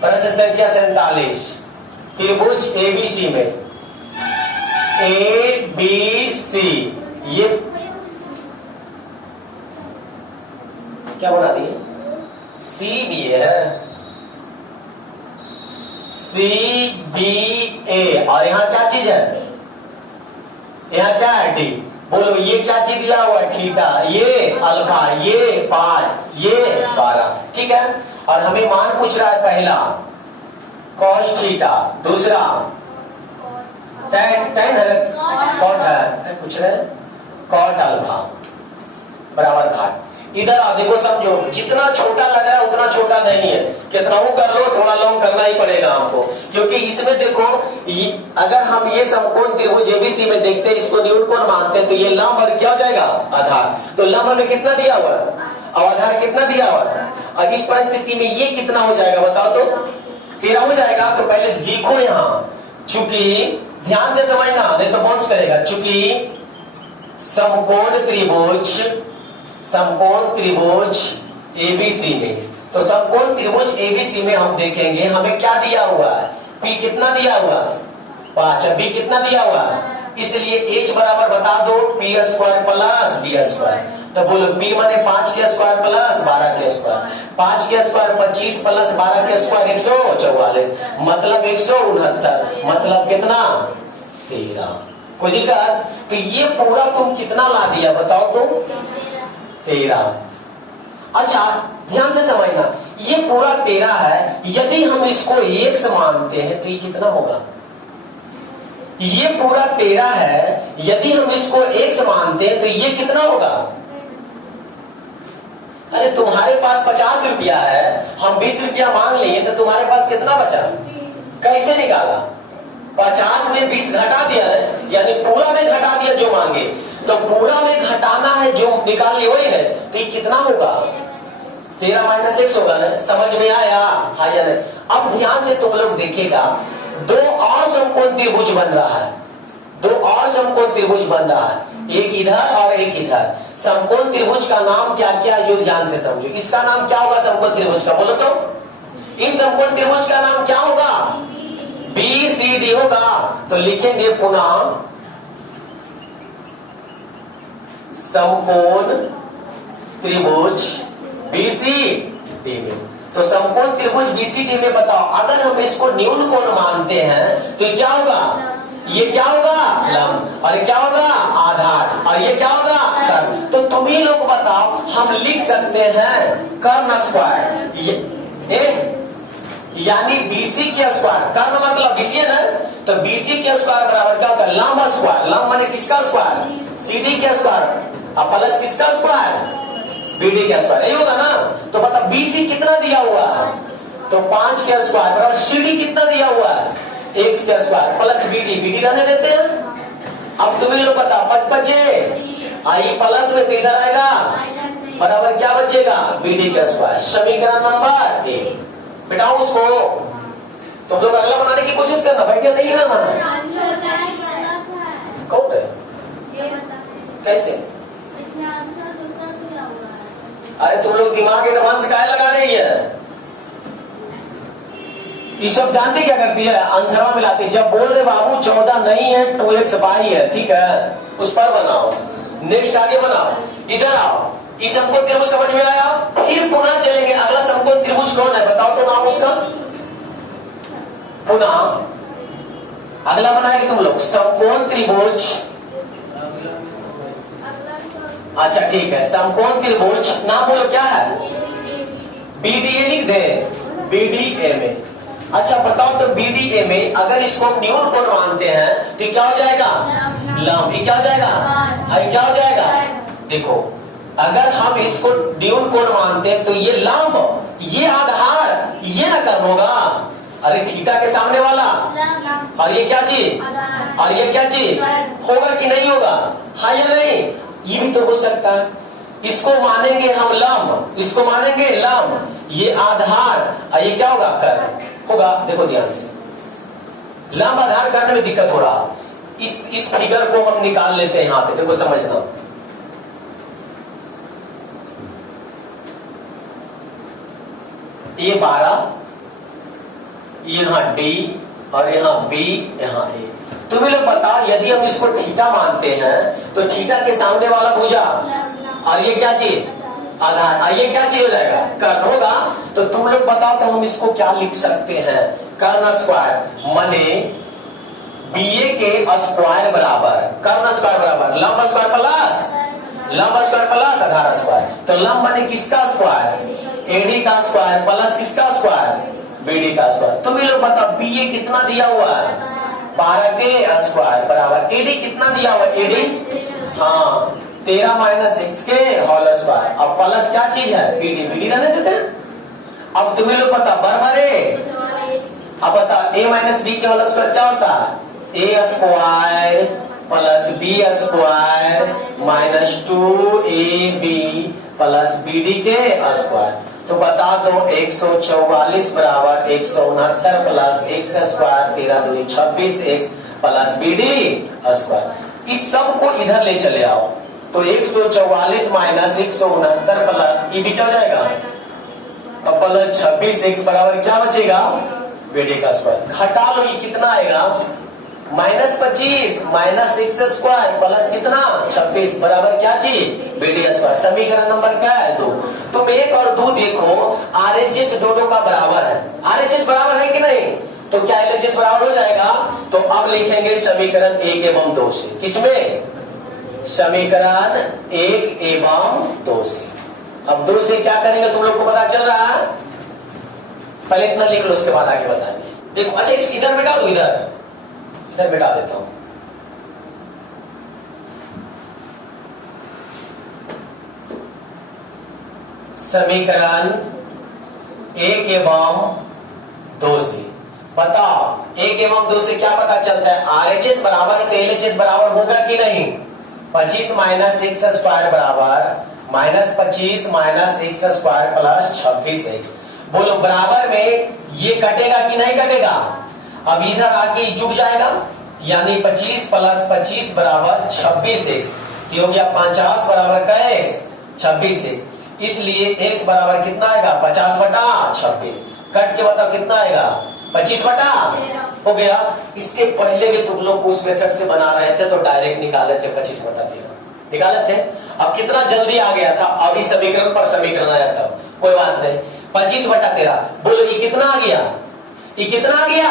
प्रश्न संख्या 47, त्रिभुज एबीसी में ABC ये क्या बना दिए? CBA है, CBA, और यहां क्या चीज है? यहां क्या है? D। बोलो ये क्या चीज दिया हुआ है? थीटा, ये अल्फा, ये 5, ये 12, ठीक है। और हमें मान पूछ रहा है पहला cos थीटा, दूसरा tan है, cot है, पूछ रहे हैं cot अल्फा बराबर घाट। इधर आप देखो, समझो, जितना छोटा लग रहा है उतना छोटा नहीं है, कितना वो कर लो, थोड़ा लॉन्ग करना ही पड़ेगा आपको, क्योंकि इसमें देखो अगर हम ये समकोण त्रिभुज एबीसी में देखते हैं, इसको न्यून कोण मानते हैं, तो ये लंब और क्या हो जाएगा? आधार। तो लंब में कितना दिया हुआ है और आधार कितना दिया हुआ है, और इस परिस्थिति में ये कितना हो जाएगा बताओ तो? 13 हो जाएगा। तो पहले लिखो यहां, चूंकि ध्यान से समझना नहीं तो बाउंस करेगा, चूंकि समकोण त्रिभुज एबीसी में, तो समकोण त्रिभुज एबीसी में हम देखेंगे हमें क्या दिया हुआ है? P कितना दिया हुआ? 5। B कितना दिया हुआ? इसलिए H बराबर बता दो P square plus B square. तो बोलो P माने 5 के स्क्वायर प्लस 12 के स्क्वायर, 5 के स्क्वायर 25 प्लस 12 के स्क्वायर 144, मतलब 169, मतलब कितना? 13। कोई दिक्कत? तो ये पूरा तुम कितना ला दिया बताओ तो? 13। अच्छा ध्यान से समझना, ये पूरा 13 है, यदि हम इसको x मानते हैं तो ये कितना होगा? ये पूरा 13 है, यदि हम इसको x मानते हैं तो ये कितना होगा? अरे तुम्हारे पास 50 रुपया है, हम 20 रुपया मांग लिए, तो तुम्हारे पास कितना बचा? कैसे निकाला? 50 में 20 घटा दिया है, यानी पूरा में घटा दिया जो मांगे, तो पूरा में घटाना है जो निकाल लिए वही है, तो ये कितना होगा? 13 माइनस 1 होगा ना। समझ में आया? हाँ या नहीं? अब ध्यान से तुम लोग देखिएगा, दो और समकोण त्रिभुज बन रहा है, दो और समकोण त्रिभुज बन रहा है, एक इधर और एक इधर। समकोण त्रिभुज का नाम क्या क्या है जो ध्यान से समझो। इसका नाम क्या होगा समकोण त्रिभुज का? बोलो तो। इस समकोण त्रिभुज का नाम क्या होगा? BCD होगा। तो लिखेंगे पुनः समकोण त्रिभुज BCD में। तो समकोण त्रिभुज BCD में बताओ, अगर हम इसको न्यून कोण मानते हैं तो क्या होगा? ये क्या होगा? लंब। और क्या होगा? आधार। और ये क्या होगा? कर्ण। तो तुम ही लोग बताओ, हम लिख सकते हैं कर्ण स्क्वायर, यानी BC के स्क्वायर, कर्ण मतलब BC है ना, तो BC के स्क्वायर बराबर क्या होता है? लंब स्क्वायर। लंब माने किसका स्क्वायर? CD के स्क्वायर, और प्लस किसका स्क्वायर? BD के स्क्वायर, यही होगा ना। तो बता BC कितना दिया हुआ है? तो 5 के स्क्वायर बराबर CD कितना दिया हुआ है? x के स्क्वायर प्लस BD रहने देते हैं। अब तुम्हें लोग बताओ 5 बचे, आई प्लस में तो इधर आएगा बराबर क्या बचेगा? BD के स्क्वायर। समीकरण नंबर 1 बिठाओ उसको। तुम लोग अगला बनाने की कोशिश करना, बैठे नहीं ना। कौन है? कैसे? अरे तुम लोग दिमाग एडवांस काहे लगा रही है? ये सब जानते क्या करती है? आंसर मिलाती है। जब बोल दे बाबू 14 नहीं है 2x y है, ठीक है, उस पर बनाओ। नेक्स्ट आगे बनाओ, इधर आओ। इस समकोण त्रिभुज समझ में आया? फिर पुनः चलेंगे, अगला समकोण त्रिभुज कौन है बताओ तो नाम उसका। पुनः अगला बनाएंगे तुम लोग समकोण त्रिभुज। अच्छा ठीक है, समकोण त्रिभुज नाम बोलो क्या है? BDA लिख दे, BDA में। अच्छा बताओ तो BDA में अगर इसको हम न्यून कोण मानते हैं तो क्या हो जाएगा? लंब। ये क्या हो जाएगा? क्या हो जाएगा? देखो अगर हम इसको न्यून कोण मानते हैं तो ये लंब, ये आधार, ये ना कर्ण होगा। अरे थीटा के सामने वाला, और ये क्या चीज? और ये क्या चीज? होगा कि नहीं होगा? हाँ या नहीं? ये भी तो हो सकता है। इसको मानेंगे हम लंब, इसको मानेंगे लंब, ये आधार, और ये क्या होगा? कर्ण होगा। देखो ध्यान से, लंब आधार करने में दिक्कत हो रहा। इस फिगर को हम निकाल लेते हैं यहां पे, देखो समझना। ये 12 यहाँ डी और यहाँ बी, यहाँ ए। तुम्हें लोग बताओ यदि हम इसको थीटा मानते हैं तो थीटा के सामने वाला भुजा और ये क्या चीज, आधार, ये क्या चीज हो जाएगा, कर्ण होगा। तो तुम लोग बताओ तो हम इसको क्या लिख सकते हैं, कर्ण स्क्वायर माने बीए के स्क्वायर बराबर कर्ण स्क्वायर बराबर लंब स्क्वायर प्लस आधार स्क्वायर। तो लंब माने किसका स्क्वायर, एडी का स्क्वायर प्लस किसका स्क्वायर, बीडी का स्क्वायर। तुम लोग बताओ बीए कितना दिया हुआ है, 12 के स्क्वायर बराबर एडी कितना दिया हुआ है, एडी हाँ 13 माइनस 6 के होल स्क्वायर। अब प्लस क्या चीज है, बीडी, बीडी रहने देते हैं। अब तुम्हें लोग पता बराबर है, अब बता ए माइनस बी के होल स्क्वायर क्या होता है, A square plus B square minus 2ab plus bd के स्क्वायर। तो बता दो 144 बराबर 169 प्लस x स्क्वायर 13 दूनी 26x प्लस bd स्क्वायर। इस सब को इधर ले चले आओ तो 144 माइनस 169 प्लस ये भी क्या हो जाएगा, अब प्लस 26x बराबर क्या बचेगा, bd का स्क्वायर। घटा लो ये कितना आएगा, माइनस 25 माइनस 6 स्क्वायर प्लस कितना 26 बराबर क्या चीज, बीडी स्क्वायर। समीकरण नंबर क्या है, 2। तुम 1 और 2 देखो आरएचएस दोनों का बराबर है, आरएचएस बराबर है कि नहीं, तो क्या एलएचएस बराबर हो जाएगा। तो अब लिखेंगे समीकरण 1 एवं 2 से, किसमें, समीकरण 1 एवं 2 से। अब 2 से क्या करेंगे तुम लोग को पता चल रहा है, पहले इतना लिख लो उसके बाद आगे बताएंगे। देखो अच्छा इस इधर बिठा दो, इधर बिठा देता हूं। समीकरण 1 एवं 2 से बताओ, 1 एवं 2 से क्या पता चलता है, आरएचएस बराबर है तो एलएचएस बराबर होगा कि नहीं। 25 माइनस x स्क्वायर बराबर minus 25 minus x square plus 26x। बोलो बराबर में ये कटेगा कि नहीं कटेगा, अब इधर आके जुड़ जाएगा, यानी 25 प्लस 25 बराबर 26x, ये हो गया 50 बराबर का x 26x। इसलिए x बराबर कितना आएगा, 50 बटा 26। कट के बताओ कितना आएगा, 25 बटा हो गया। इसके पहले भी तुम लोग उस मेथड से बना रहे थे तो डायरेक्ट निकाले थे 25 बटा 13 निकाले थे। अब कितना जल्दी आ गया था, अभी समीकरण पर समीकरण आया था, कोई बात नहीं। 25 बटा 13 बोलो ये कितना आ गया, ये कितना आ गया,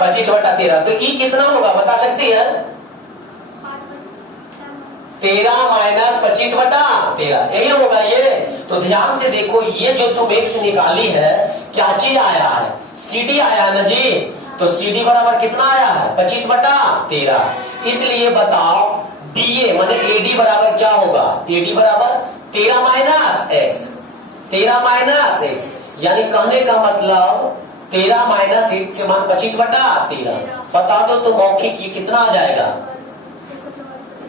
25 बटा 13। तो ये कितना होगा बता सकती है, 13 माइनस 25 बटा 13 यही होगा ये। तो ध्यान से देखो ये जो तुम x निकाली है क्या चीज आया है, CD आया ना जी। तो CD बराबर कितना आया है, 25 बटा 13। इसलिए बताओ DA माने AD बराबर क्या होगा, AD बराबर 13 माइनस x, 13 माइनस x, यानी कहने का मतलब 13 माइनस 1 से मान 25 बटा 13। बता दो तो मौखिक ये कितना आ जाएगा,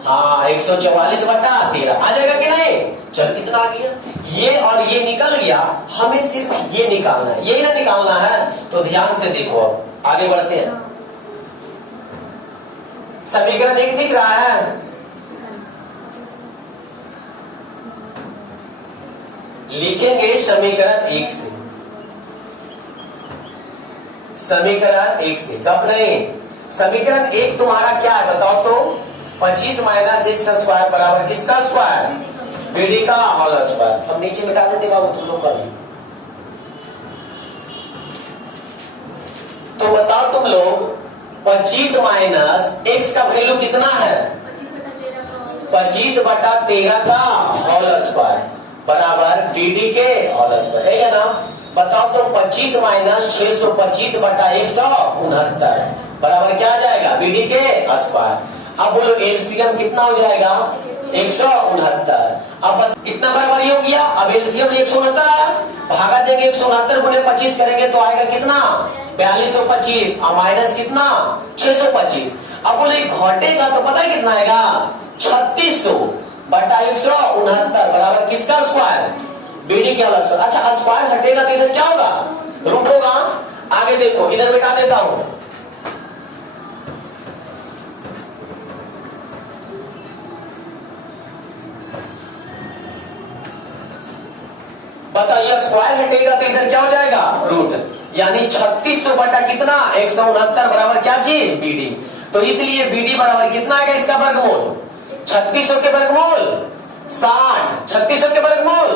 हाँ 144 बटा 13 आ जाएगा कि नहीं। चल इतना आ गया, ये और ये निकल गया, हमें सिर्फ ये निकालना है, यही ना निकालना है। तो ध्यान से देखो अब आगे बढ़ते हैं। समीकरण 1 दिख रहा है, लिखेंगे समीकरण 1 से, समीकरण 1 से कब नहीं, समीकरण 1 तुम्हारा क्या है बताओ तो, 25 माइनस x स्क्वायर बराबर किसका स्क्वायर, बीडी का होल स्क्वायर। हम नीचे मिटा देते बाबू तुम लोग का भी। तो बताओ तुम लोग 25 माइनस x का वैल्यू कितना है, 25 बटा 13 का होल स्क्वायर बराबर बीडी के होल स्क्वायर है ना। बताओ तो 25 माइनस 625 बटा 169 बराबर क्या आ जाएगा, बीडी के स्क्वायर। अब बोलो एलसीएम कितना हो जाएगा, 169। अब इतना बराबर ही हो गया, अब एलसीएम 169 आया, भागा देंगे 169 गुने 25 करेंगे तो आएगा कितना, 4225 और माइनस कितना 625। अब बोले घटेगा तो पता है कितना आएगा, 3600 बटा 169 बराबर किसका स्क्वायर, बीडी के स्क्वायर। अच्छा स्क्वायर हटेगा तो इधर क्या होगा, रूट होगा। आगे देखो इधर बिठा देता हूं, बताइए स्क्वायर हटेगा तो इधर क्या हो जाएगा, रूट। यानी 3600 बटा कितना 169 बराबर क्या चीज BD। तो इसलिए BD बराबर कितना आएगा इसका वर्गमूल 3600 के वर्गमूल 60, 3600 के वर्गमूल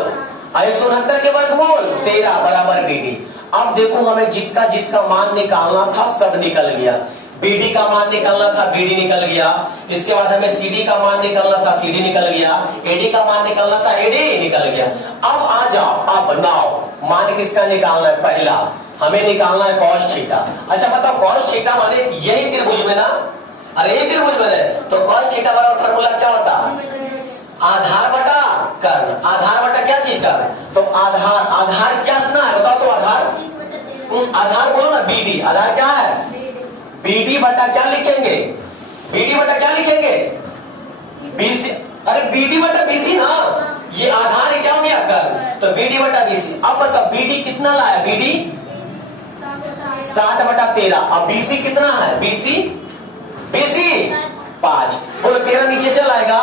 169 के वर्गमूल 13 बराबर BD। अब देखो हमें जिसका जिसका मान निकालना था सब निकल गया। BD का मान निकालना था BD निकल गया, इसके बाद हमें CD का मान निकालना था CD निकल गया, AD का मान निकालना था AD निकल गया। अब आ जाओ, अब नाउ मान किसका निकालना है, पहला हमें निकालना है cos थीटा। अच्छा बताओ cos थीटा माने यही त्रिभुज में ना, अरे यही त्रिभुज में है, तो cos थीटा बराबर फॉर्मूला क्या होता है आधार बटा कर्ण। आधार बटा क्या चीज कर्ण, तो आधार, आधार क्या इतना है बताओ तो आधार, आधार बोलो ना BD, आधार क्या है BD बटा क्या लिखेंगे, BD बटा क्या लिखेंगे BC, अरे BD बटा BC ना, ये आधार क्या हो गया कर्ण, तो BD बटा BC। अब बताओ BD कितना लाया, BD 60 बटा 13, अब BC कितना है BC 5, बोलो 13 नीचे चल आएगा,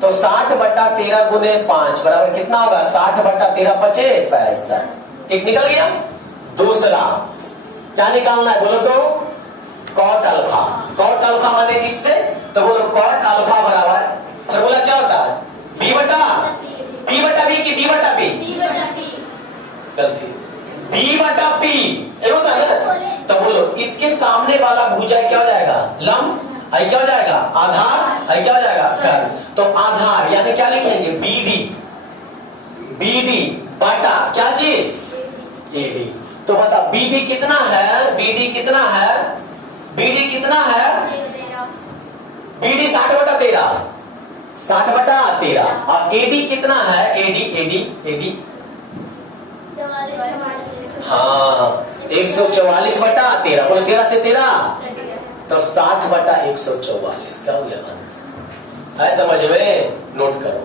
तो 60 बटा 13 गुने 5 बराबर कितना होगा 60 बटा 13 5 65। एक निकल गया। दूसरा क्या निकालना है बोलो तो कॉट अल्फा। कॉट अल्फा माने इससे, तो बोलो कॉट अल्फा बराबर फॉर्मूला क्या होता है B बटा B की B बटा B, गलती B बटा P ये होता है ना। तो बोलो इसके सामने वाला भुजा क्या हो जाएगा लंब, आई क्या हो जाएगा आधार, आई क्या हो जाएगा कर्ण। तो आधार यानी क्या लिखेंगे BD बटा क्या चीज AD। तो बता BD कितना है, BD कितना है, BD कितना है BD 60 बटा 13, 60 बटा 13, और AD कितना है AD हाँ 144 बटा 13, बोलो 13 से 13 तो 60 बटा 144 क्या हो गया आंसर है, समझ में नोट करो।